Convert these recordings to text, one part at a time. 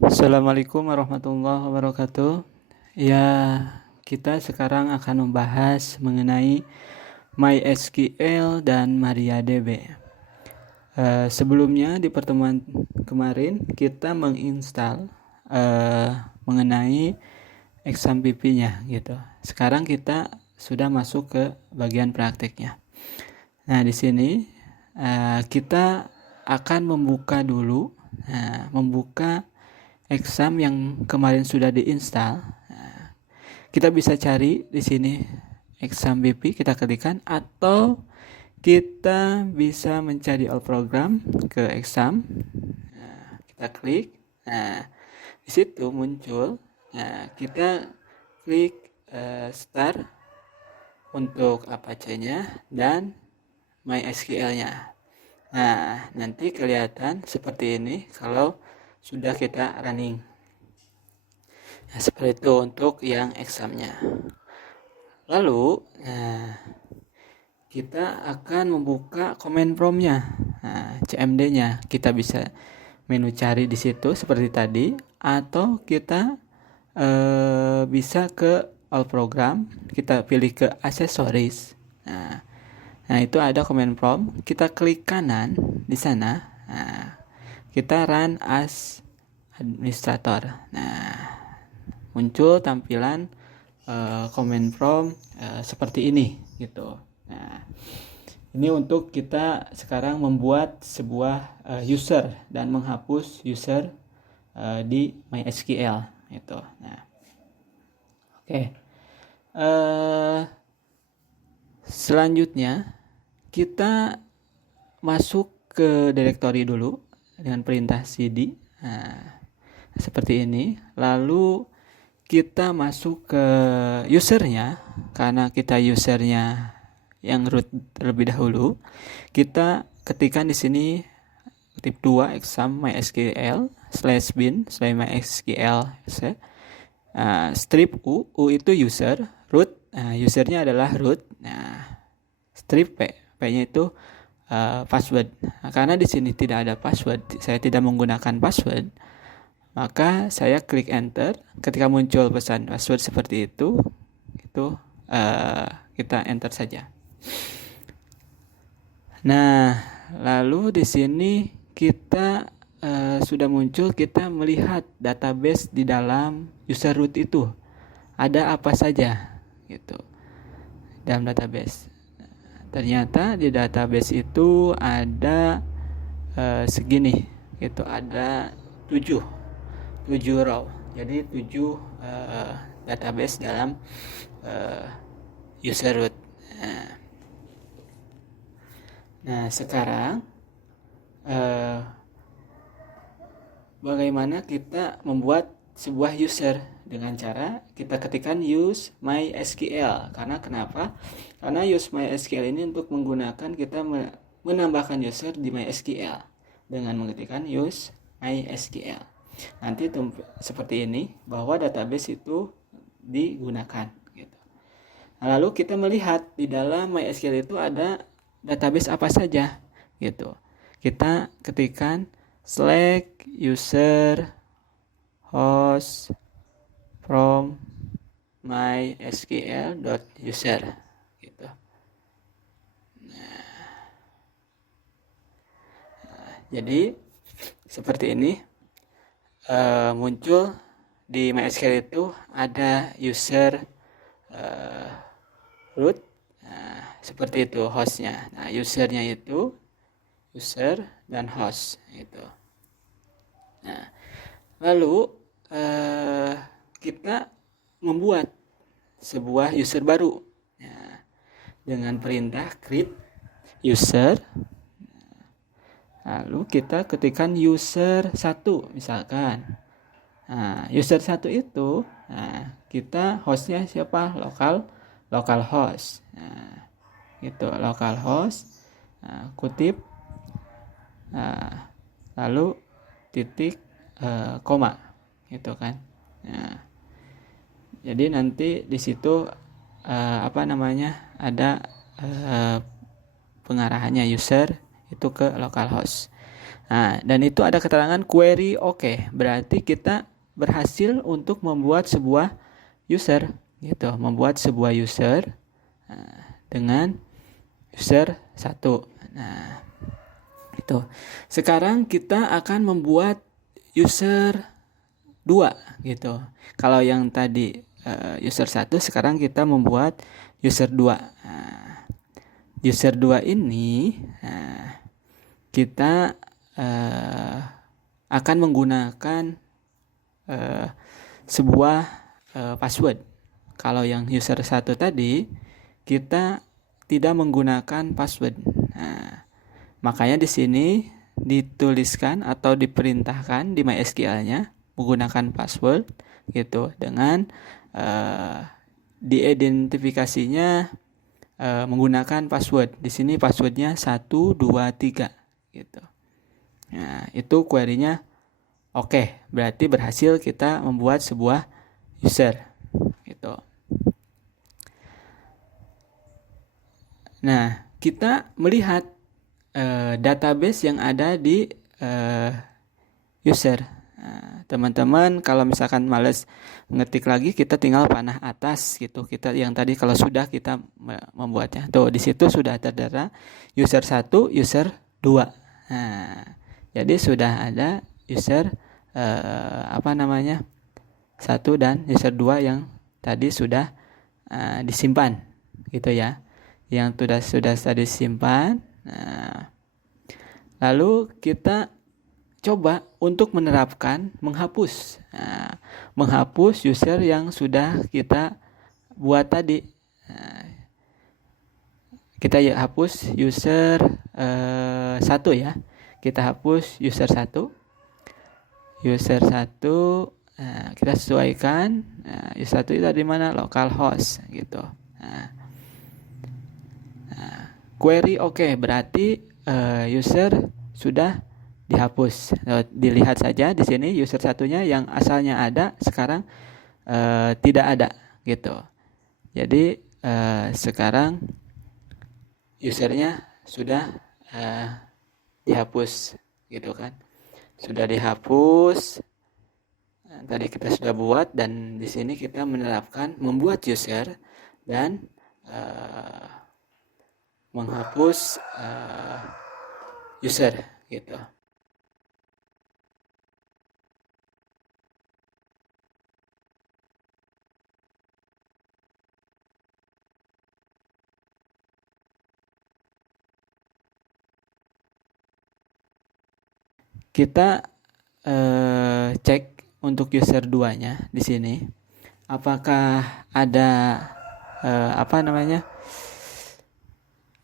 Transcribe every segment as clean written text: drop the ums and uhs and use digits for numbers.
Assalamualaikum warahmatullahi wabarakatuh. Ya, kita sekarang akan membahas mengenai MySQL dan MariaDB. Sebelumnya di pertemuan kemarin kita menginstal mengenai XAMPP-nya gitu. Sekarang kita sudah masuk ke bagian prakteknya. Nah, di sini kita akan membuka dulu, membuka exam yang kemarin sudah diinstal. Kita bisa cari di sini exam BP, kita klikkan, atau kita bisa mencari all program ke exam. Kita klik. Nah, di situ muncul. Nah, kita klik start untuk Apache-nya dan MySQL-nya. Nah, nanti kelihatan seperti ini kalau sudah kita running. Nah, seperti itu untuk yang examnya. Lalu, kita akan membuka command prompt-nya, CMD-nya. Kita bisa menu cari di situ seperti tadi, atau kita bisa ke all program, kita pilih ke aksesoris. Nah, itu ada command prompt. Kita klik kanan di sana. Nah, kita run as administrator. Nah, muncul tampilan command prompt seperti ini gitu. Nah, ini untuk kita sekarang membuat sebuah user dan menghapus user di MySQL gitu. Nah, oke. Selanjutnya kita masuk ke directory dulu dengan perintah cd. Nah, seperti ini. Lalu kita masuk ke usernya, karena kita usernya yang root terlebih dahulu. Kita ketikkan di sini tip 2 exam mysql /bin/mysql strip u itu user, root, usernya adalah root. Nah, strip p-nya itu password. Nah, karena di sini tidak ada password, saya tidak menggunakan password, maka saya klik enter. Ketika muncul pesan password seperti itu kita enter saja. Nah, lalu di sini kita sudah muncul, kita melihat database di dalam user root itu ada apa saja gitu dalam database. Ternyata di database itu ada segini gitu, ada 7 row. Jadi 7 database dalam user root. Nah, sekarang bagaimana kita membuat sebuah user dengan cara kita ketikkan use MySQL. Karena kenapa? Karena use MySQL ini untuk menggunakan kita menambahkan user di MySQL dengan mengetikkan use MySQL. Nanti seperti ini bahwa database itu digunakan gitu. Nah, lalu kita melihat di dalam MySQL itu ada database apa saja gitu. Kita ketikkan select user host from mysql.user gitu. Nah, jadi seperti ini muncul di MySQL itu ada user root, seperti itu hostnya. Nah, usernya itu user dan host itu. Nah, lalu kita membuat sebuah user baru dengan perintah create user. Lalu kita ketikkan user 1 misalkan. Nah, user 1 itu kita hostnya siapa? Local host. Nah, gitu, local host. Kutip. Lalu titik koma gitu kan. Nah, jadi nanti di situ ada pengarahannya user itu ke localhost. Nah, dan itu ada keterangan query oke. Berarti kita berhasil untuk membuat sebuah user gitu, membuat sebuah user dengan user 1. Nah, itu. Sekarang kita akan membuat user 2 gitu. Kalau yang tadi user 1, sekarang kita membuat user 2. Nah, user 2 ini kita akan menggunakan sebuah password. Kalau yang user 1 tadi kita tidak menggunakan password. Nah, makanya di sini dituliskan atau diperintahkan di MySQL-nya menggunakan password gitu, dengan diidentifikasinya menggunakan password. Di sini passwordnya 123 gitu. Nah, itu query-nya oke, berarti berhasil kita membuat sebuah user gitu. Nah, kita melihat database yang ada di user. Nah, teman-teman kalau misalkan males ngetik lagi, kita tinggal panah atas gitu. Kita yang tadi kalau sudah kita membuatnya. Tuh, di situ sudah terdaftar user 1, user 2. Nah, jadi sudah ada user 1 dan user 2 yang tadi sudah disimpan gitu ya. Yang sudah tadi disimpan. Nah, lalu kita coba untuk menerapkan menghapus. Nah, menghapus user yang sudah kita buat tadi. Nah, kita hapus user 1 ya. Kita hapus user 1. User 1 kita sesuaikan. User 1 itu di mana? Localhost gitu. Query oke, berarti user sudah dihapus. Dilihat saja di sini user satunya yang asalnya ada sekarang tidak ada gitu. Jadi sekarang usernya sudah dihapus gitu kan. Sudah dihapus. Tadi kita sudah buat, dan di sini kita menerapkan membuat user dan menghapus user gitu. Kita cek untuk user 2-nya di sini. Apakah ada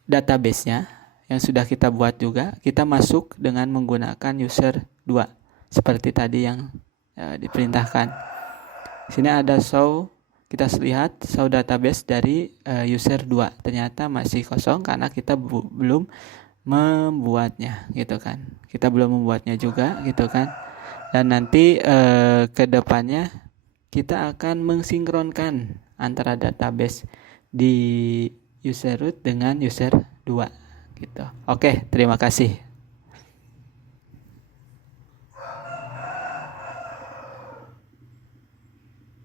database-nya yang sudah kita buat juga. Kita masuk dengan menggunakan user 2 seperti tadi yang diperintahkan. Di sini ada show, kita lihat show database dari user 2. Ternyata masih kosong karena kita belum membuatnya gitu kan. Kita belum membuatnya juga gitu kan. Dan nanti ke depannya kita akan mensinkronkan antara database di user root dengan user 2 gitu. Oke, terima kasih.